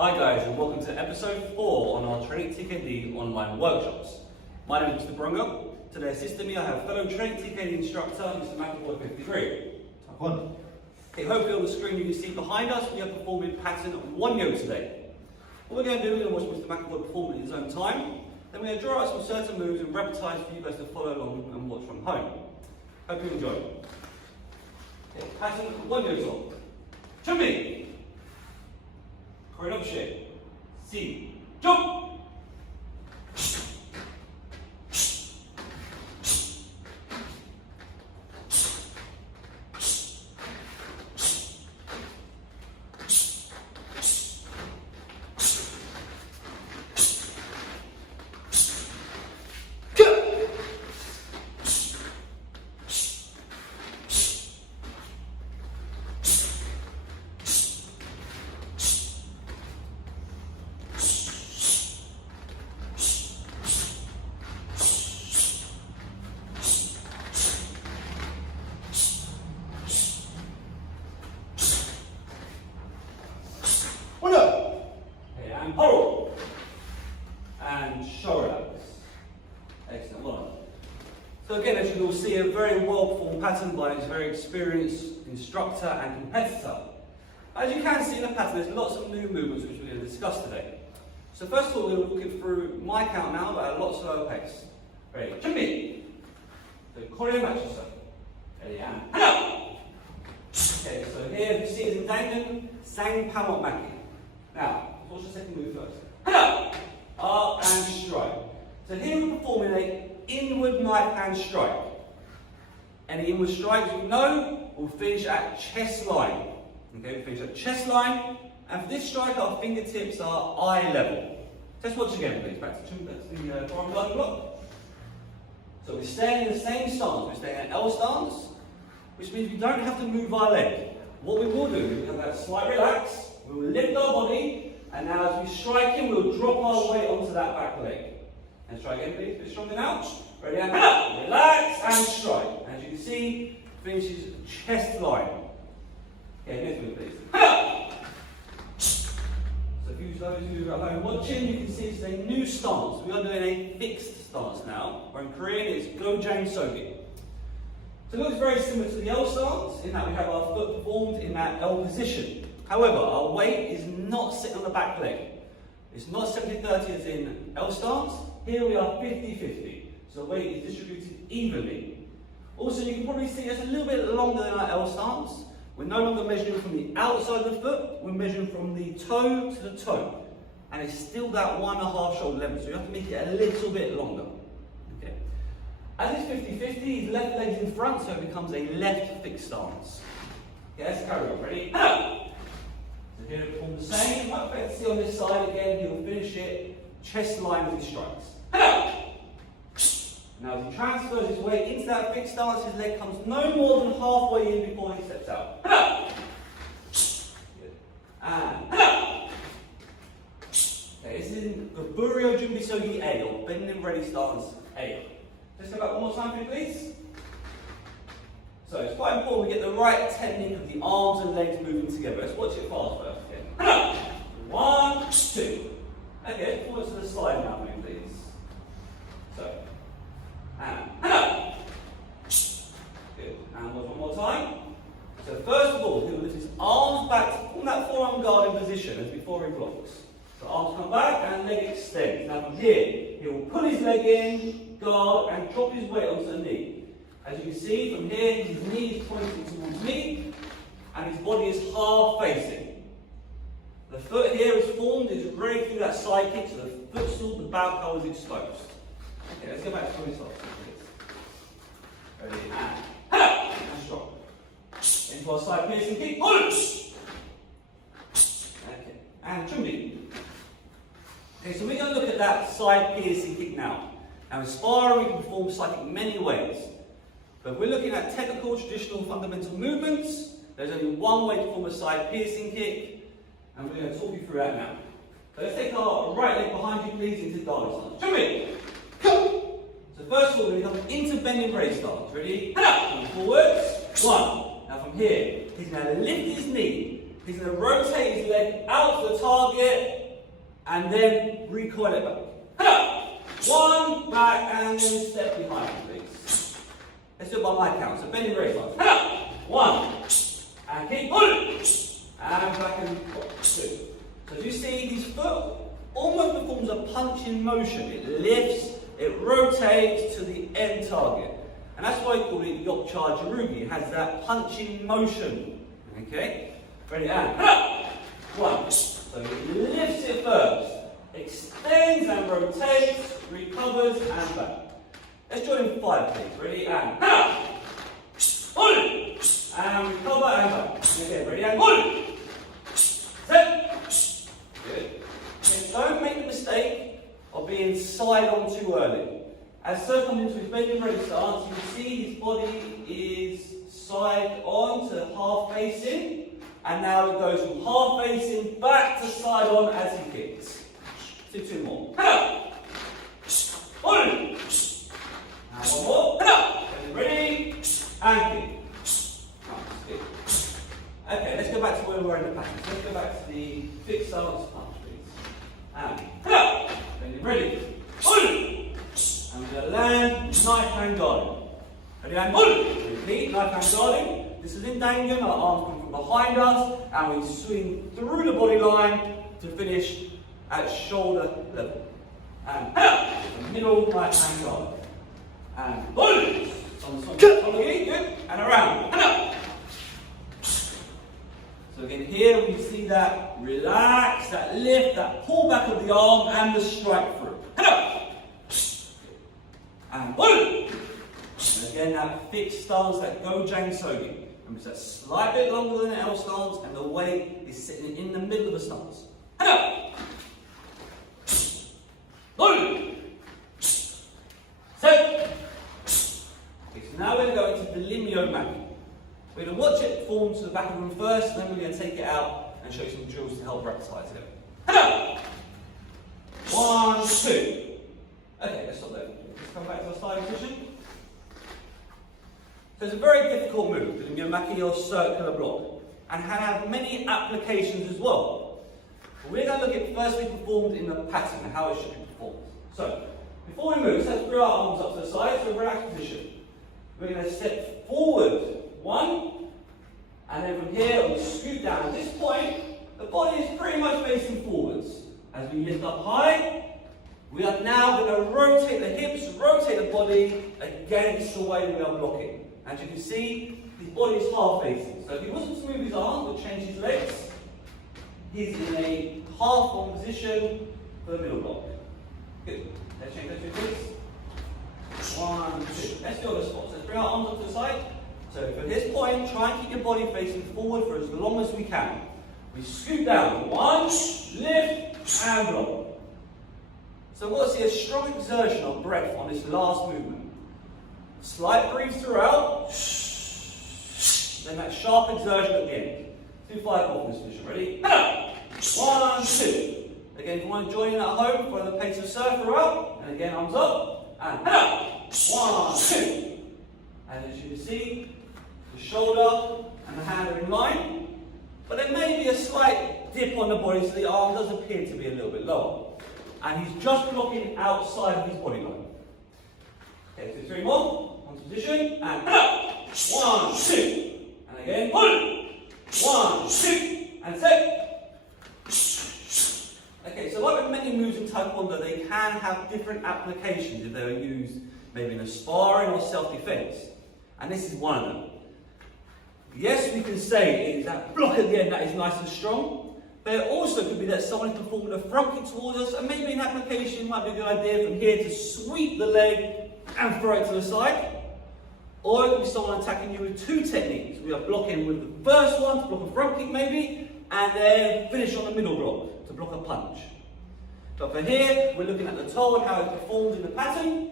Hi guys, and welcome to episode 4 on our Training TKD online workshops. My name is Mr. Brunga. Today assisting me I have fellow Training TKD instructor Mr. McAvoy53. Type 1. Okay, hopefully on the screen you can see behind us we are performing pattern 1 yo today. What we're going to do, we're going to watch Mr. McAvoy perform in his own time. Then we're going to draw out some certain moves and repetize for you guys to follow along and watch from home. Hope you enjoy. Okay, pattern 1 yo song. 준비! Choreography. C. Jump! And pull. And shoulder relax. Excellent, well done. So again, as you will see, a very well performed pattern by this very experienced instructor and competitor. As you can see in the pattern, there's lots of new movements which we're going to discuss today. So first of all, we're going to walk it through my count now, but at a lot slower pace. Ready? 준비. So choreo 맞췄어. Ready? And up. Okay, so here you see it's in Dangan, sang pamot maki. Now, what's the second move first? Up and strike. So here we're performing an inward knife hand strike. Any inward strikes we know will finish at chest line. Okay, we finish at chest line, and for this strike our fingertips are eye level. Let's watch again, please. Back to the forearm guard block. So we're staying in the same stance. We're staying in L stance, which means we don't have to move our leg. What we will do is we have that slight relax. We will lift our body, and now as we strike in, we'll drop our weight onto that back leg. And try again, please. A bit stronger now. Ready? And up. Relax and strike. As you can see, finishes chest line. Okay, next move, please. So if you those who are at home watching, you can see it's a new stance. We are doing a fixed stance now. Or in Korean, it's Gojang Sogi. So it looks very similar to the L stance, in that we have our foot performed in that L position. However, our weight is not sitting on the back leg. It's not 70-30 as in L stance. Here we are 50-50. So the weight is distributed evenly. Also, you can probably see it's a little bit longer than our L stance. We're no longer measuring from the outside of the foot, we're measuring from the toe to the toe. And it's still that 1.5 shoulder length, so you have to make it a little bit longer. Okay. As it's 50-50, his left leg's in front, so it becomes a left fixed stance. Okay, let's carry on. Ready? So here we perform the same. You might expect to see on this side again, he'll finish it chest line with his strikes. Now as he transfers his weight into that fixed stance, his leg comes no more than halfway in before he steps out. Good. And okay, this is in the Buryo Junbi Sogi A, or bending ready stance A. Let's go back one more time for you, please. So it's quite important we get the right technique of the arms and legs moving together. Let's watch it fast first. Okay. 1, 2. Okay, forward to the side now, please. So, and up. Good. And one more time. So first of all, he will lift his arms back from that forearm guarding position as before he blocks. So arms come back and leg extends. Now from here, he will pull his leg in, guard, and drop his weight onto the knee. As you can see from here, his knee is pointing towards me, and his body is half facing. The foot here is formed, it's ready through that side kick, so the footstool, the bow collar is exposed. Okay, let's go back to 20 off. Ready, and strong. Into our side piercing kick. Okay, and 준비. Okay, so we're going to look at that side piercing kick now. Now in sparring, we can perform side kick many ways. But if we're looking at technical, traditional, fundamental movements, there's only one way to perform a side piercing kick, and we're going to talk you through that now. So let's take our right leg behind you, please, into Dada stance. 준비! So first of all, we're going to come into bending ready stance. Ready? Come forwards. 1. Now from here, he's going to lift his knee. He's going to rotate his leg out to the target and then recoil it back. One, back, and then step behind, please. Let's do it by my count. So bend your very fast. One, and keep pulling. And back and two. So as you see, his foot almost performs a punching motion. It lifts, it rotates to the end target. And that's why we call it Yokcha Jirugi. It has that punching motion. Okay? Ready, and one. So he lifts it first, extends and rotates, recovers and back. Let's join in 5, please. Ready, and pull, and recover and back. Again, ready, and pull. Set. Good. Okay, don't make the mistake of being side on too early. As Sir comes into his bending ready stance, you can see his body is side on to half facing. And now it goes from half facing back to side on as he kicks. Do 2 more. And one more. Ready? And kick. Okay, let's go back to where we were in the pattern. Let's go back to the fixed stance punch, please. And ready? And we're going to land knife hand guarding. Ready, and repeat, knife hand guarding. This is in danger, our arms come from behind us, and we swing through the body line to finish at shoulder level. And the middle right hand guard. And on the good, and around. So again here we see that relax, that lift, that pull back of the arm and the strike through. And again that fixed stance, that Gojang Sogi. And it's a slight bit longer than the L stance, and the weight is sitting in the middle of the stance. Okay, so now we're going to go into the Limyo Maki. We're going to watch it form to the back of the room first, and then we're going to take it out and show you some drills to help practice it. 1, 2. Okay, let's stop there. Let's come back to our starting position. So it's a very difficult move, the Limyo Maki or circular block, and have many applications as well. But we're going to look at firstly performed in the pattern and how it should be performed. So, before we move, let's bring our arms up to the side, so relaxed position. We're going to step forward 1, and then from here we scoot down. At this point, the body is pretty much facing forwards. As we lift up high, we are now going to rotate the hips, rotate the body against the way we are blocking. As you can see, his body is half facing. So if he wasn't to move his arms or change his legs, he's in a half on position for the middle block. Good. Let's change those 2 things. 1, 2. Let's do other spots. Let's bring our arms up to the side. So for this point, try and keep your body facing forward for as long as we can. We scoot down. 1, lift, and block. So we'll see a strong exertion of breath on this last movement. Slight breathe throughout. Then that sharp exertion at the end. 2 5 off this position. Ready? 1, 2. Again, if you want to join in at home, follow the pace of surf throughout. And again, arms up. And 1, 2. And as you can see, the shoulder and the hand are in line. But there may be a slight dip on the body, so the arm does appear to be a little bit lower. And he's just blocking outside of his body line. Okay, so 3 more. On position. And 1, 2. And again, 1, 2. And set. Okay, so like with many moves in Taekwondo, they can have different applications if they were used maybe in a sparring or self-defense. And this is one of them. Yes, we can say it is that block at the end that is nice and strong, but it also could be that someone is performing a front kick towards us, and maybe an application might be a good idea from here to sweep the leg and throw it to the side. Or it could be someone attacking you with 2 techniques. We are blocking with the first one to block a front kick maybe, and then finish on the middle block to block a punch. But for here, we're looking at the toe and how it performs in the pattern.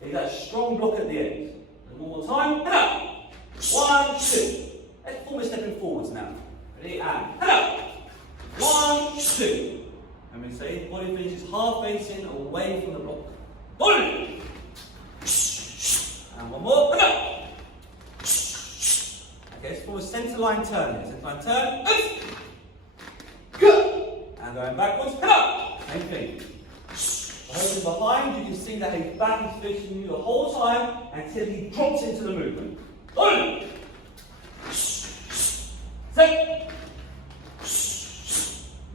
It's that strong block at the end. One more time. 1, 2. Let's form a stepping forwards now. Ready? And 1, 2. And we say the body finishes half facing away from the block. 1. And one more. Okay, let's form a centre line turn here. Centre line turn. going backwards. Hello! Same thing. Holding behind, you can see that his back is facing you the whole time until he drops into the movement. On! Set!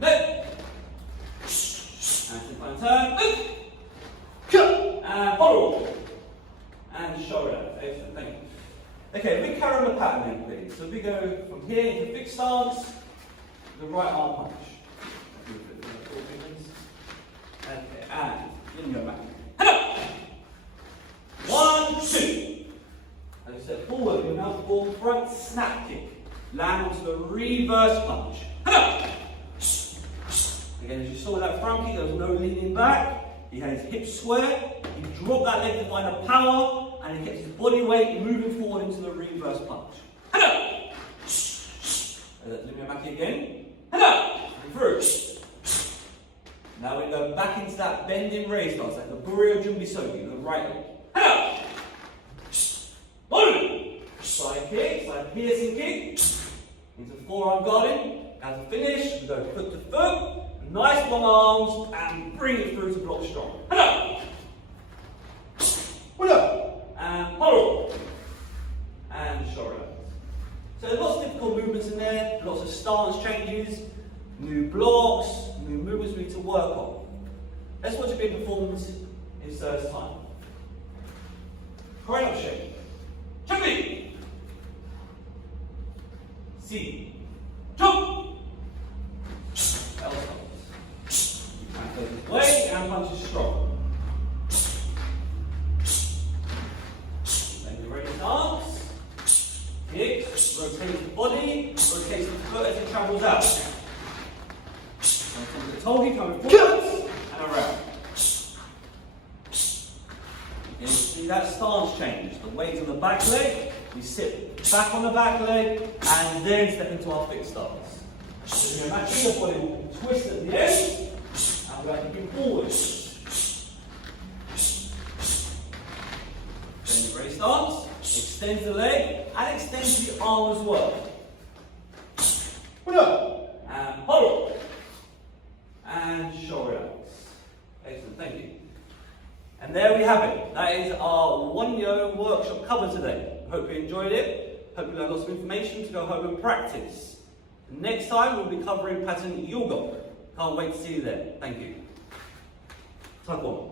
Left! And turn. And follow. And shoulder. Excellent. Thank you. Okay, we carry on the pattern then, please. So we go from here into fixed stance, the right arm punch. Okay, and in your back. Hello! 1, 2. As I said, forward, we're now forward front snap kick. Land onto the reverse punch. Hello! Again, as you saw that front kick, there was no leaning back. He had his hips square. He dropped that leg to find the power, and he kept his body weight moving forward into the reverse punch. Hello! Let me back again. Hello! And through. Now we go back into that bending raise stance, like the Buryo Jumbi Sogi, the right leg. Hello! One! Side kick, side piercing kick. Into forearm guarding. As a finish, we go foot to foot. Nice long arms, and bring it through to block strong. Hello! Hello! And follow. And shoulder. So there's lots of difficult movements in there, lots of stance changes, new blocks, new movements we need to work on. Let's watch a bit of performance in Sir's time. Crane up shape. Jumping! C. Jump! L stance. And take his weight and punch is strong. Then you ready stance. Kick, rotates the body, rotates the foot as it travels out. From the togi coming forwards and around. You can see that stance change. The weight's on the back leg, we sit back on the back leg, and then step into our fixed stance. So you're matching the body, will twist at the end, and we're looking forwards. Then you ready stance, extend the leg, and extend the arm as well. And hold. And shoulder relax. Excellent, thank you. And there we have it. That is our Hyo Workshop cover today. Hope you enjoyed it. Hope you learned lots of information to go home and practice. Next time we'll be covering pattern Yoga. Can't wait to see you there. Thank you. Tag on.